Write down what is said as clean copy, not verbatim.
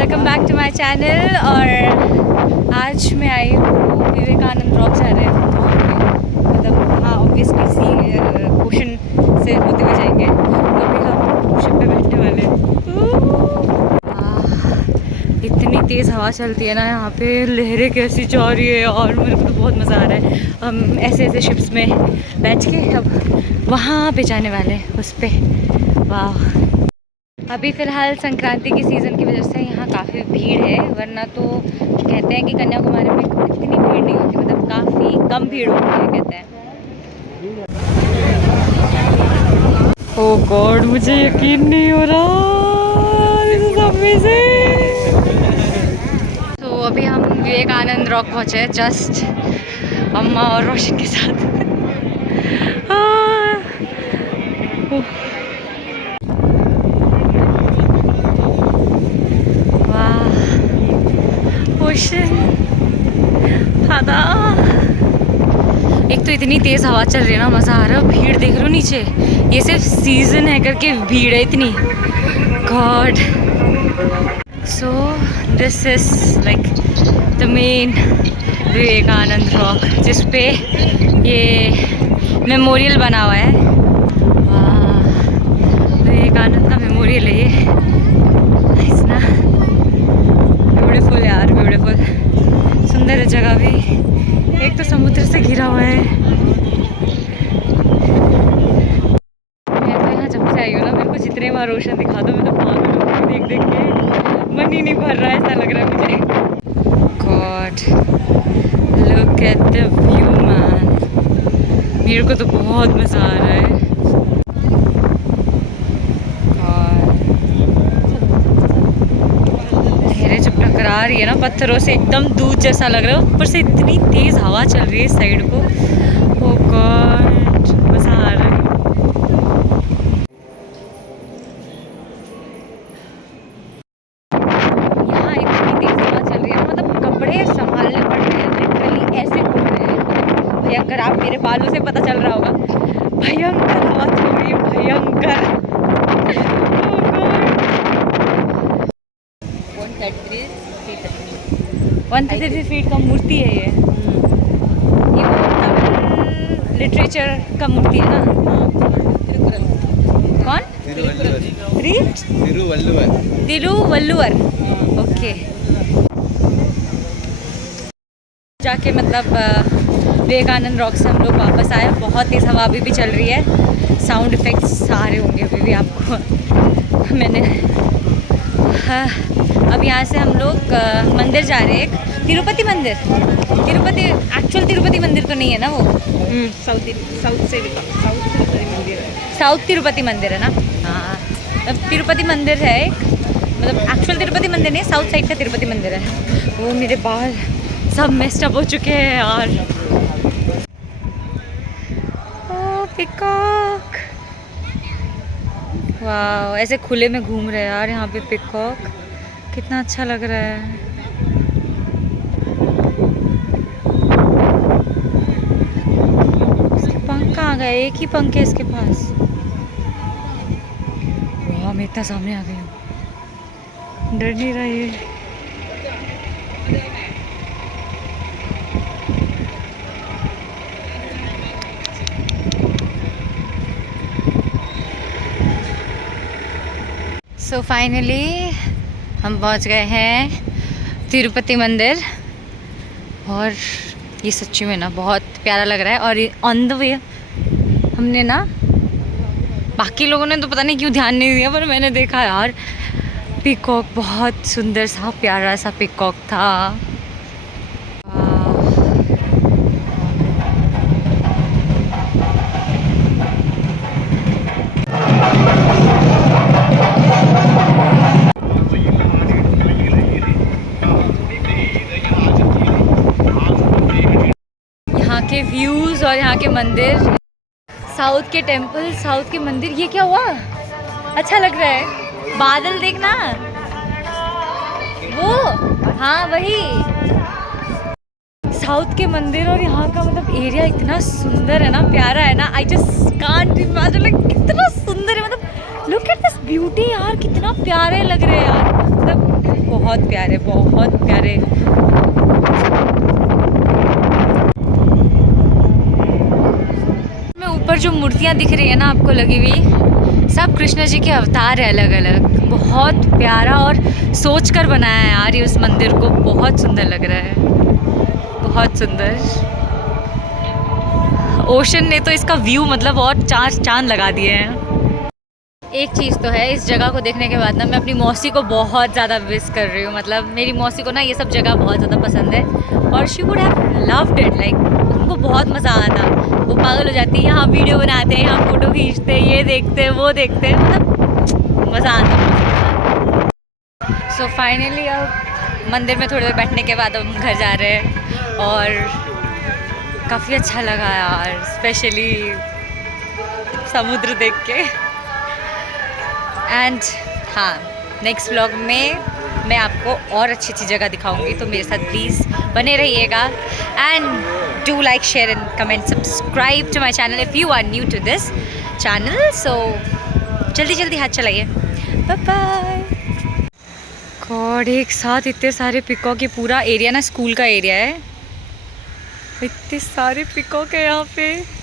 Welcome back to my channel. और आज मैं आई हूँ विवेकानंद रॉक जा रहे हैं मतलब हाँ ऑब्वियसली सी ओशन से होते हुए जाएंगे। तो अभी हम शिप पे बैठने वाले हैं। इतनी तेज़ हवा चलती है ना यहाँ पे, लहरें कैसी जा रही है और मेरे को तो बहुत मज़ा आ रहा है। हम ऐसे ऐसे शिप्स में बैठ के अब वहाँ पे जाने वाले हैं उस पर। वाह, अभी फ़िलहाल संक्रांति की सीज़न की वजह से यहाँ काफ़ी भीड़ है, वरना तो कहते हैं कि कन्याकुमारी में इतनी भीड़ नहीं होती, मतलब काफ़ी कम भीड़ होती है कहते हैं। ओह गॉड, मुझे यकीन नहीं हो रहा, दिस इज अमेजिंग। तो अभी हम विवेकानंद रॉक पहुँचे हैं जस्ट अम्मा और रोशन के साथ। एक तो इतनी तेज़ हवा चल रही है ना, मज़ा आ रहा है। भीड़ देख रहे हो नीचे, ये सिर्फ सीज़न है करके भीड़ है इतनी। God, so this is like the main Vivekananda rock, जिस पे ये मेमोरियल बना हुआ है। वाह, विवेकानंद का मेमोरियल है ये। नाइस ना, ब्यूटीफुल यार, ब्यूटीफुल, सुंदर है जगह भी। एक तो समुद्र से घिरा हुआ है। मैं तो यहाँ जब से आई हूँ ना, मेरे को जितने बार ओशन दिखा दो मैं तो पागल हो गई, देख देख के मन ही नहीं भर रहा है, ऐसा लग रहा है मुझे। God, look at the view man, मेरे को तो बहुत मज़ा आ रहा है। टकरा रही है ना पत्थरों से, एकदम दूध जैसा लग रहा है। ऊपर से इतनी तेज हवा चल रही है इस साइड को। ओह गॉड, मज़ा आ रहा है। यहाँ इतनी तेज हवा चल रही है, मतलब कपड़े संभालने पड़ रहे हैं, लिटरली ऐसे घूम रहे हैं भयंकर। आप मेरे बालों से पता चल रहा होगा, भयंकर हवा चल रही है, भयंकर। 133 फीट का मूर्ति है ये वो तमिल लिटरेचर का मूर्ति है ना। कौन? तिरुवल्लुवर। ओके, जाके मतलब विवेकानंद रॉक से हम लोग वापस आए। बहुत तेज़ हवा अभी भी चल रही है, साउंड इफ़ेक्ट्स आ रहे होंगे अभी भी आपको। मैंने हाँ, अब यहाँ से हम लोग मंदिर जा रहे हैं, एक तिरुपति मंदिर। तिरुपति एक्चुअल तिरुपति मंदिर तो नहीं है ना वो, साउथ तिरुपति मंदिर है ना। हाँ, अब तिरुपति मंदिर है एक, मतलब एक्चुअल तिरुपति मंदिर नहीं, साउथ साइड का तिरुपति मंदिर है वो। मेरे बाल सब मेस्ड अप हो चुके हैं यार। ओह पिकॉक, वाह, ऐसे खुले में घूम रहे हैं यार यहाँ पे पिकॉक, कितना अच्छा लग रहा है। इसके पंख कहाँ गए? एक ही पंख है इसके पास। वाह, मैं इतना सामने आ गई हूँ, डर नहीं रहा ये। सो फाइनली हम पहुंच गए हैं तिरुपति मंदिर, और ये सच्ची में ना बहुत प्यारा लग रहा है। और ऑन द वे हमने ना, बाकी लोगों ने तो पता नहीं क्यों ध्यान नहीं दिया, पर मैंने देखा यार पीकॉक, बहुत सुंदर सा प्यारा सा पीकॉक था। के व्यूज़ और यहाँ के मंदिर, साउथ के टेम्पल, साउथ के मंदिर। ये क्या हुआ? अच्छा लग रहा है, बादल देखना वो, हाँ वही साउथ के मंदिर। और यहाँ का मतलब एरिया इतना सुंदर है ना, प्यारा है ना। I just can't imagine, like कितना सुंदर है, मतलब लुक एट दिस ब्यूटी यार, कितना प्यारे लग रहे हैं यार। मतलब बहुत प्यारे, बहुत प्यारे। में ऊपर जो मूर्तियाँ दिख रही है ना आपको लगी हुई, सब कृष्ण जी के अवतार है अलग अलग। बहुत प्यारा और सोच कर बनाया है यार ये उस मंदिर को, बहुत सुंदर लग रहा है, बहुत सुंदर। ओशन ने तो इसका व्यू मतलब और चार चांद लगा दिए हैं। एक चीज़ तो है, इस जगह को देखने के बाद ना मैं अपनी मौसी को बहुत ज़्यादा मिस कर रही हूँ। मतलब मेरी मौसी को ना ये सब जगह बहुत ज़्यादा पसंद है और she would have loved it, like उनको बहुत मज़ा आता, वो पागल हो जाती है। यहाँ वीडियो बनाते हैं, यहाँ फ़ोटो खींचते हैं, ये देखते हैं, वो देखते हैं, मतलब मज़ा आता। सो फाइनली अब मंदिर में थोड़ी देर बैठने के बाद हम घर जा रहे हैं और काफ़ी अच्छा लगा यार, स्पेशली समुद्र देख के। एंड हाँ, नेक्स्ट व्लॉग में मैं आपको और अच्छी अच्छी जगह दिखाऊंगी, तो मेरे साथ प्लीज़ बने रहिएगा। And do like, share and comment, subscribe to my channel if you are new to this channel. So जल्दी जल्दी हाथ चलाइए, बाय बाय। गॉड, एक साथ इतने सारे पिकॉक, ये पूरा एरिया ना स्कूल का एरिया है, इतने सारे पिकॉक है यहाँ पे।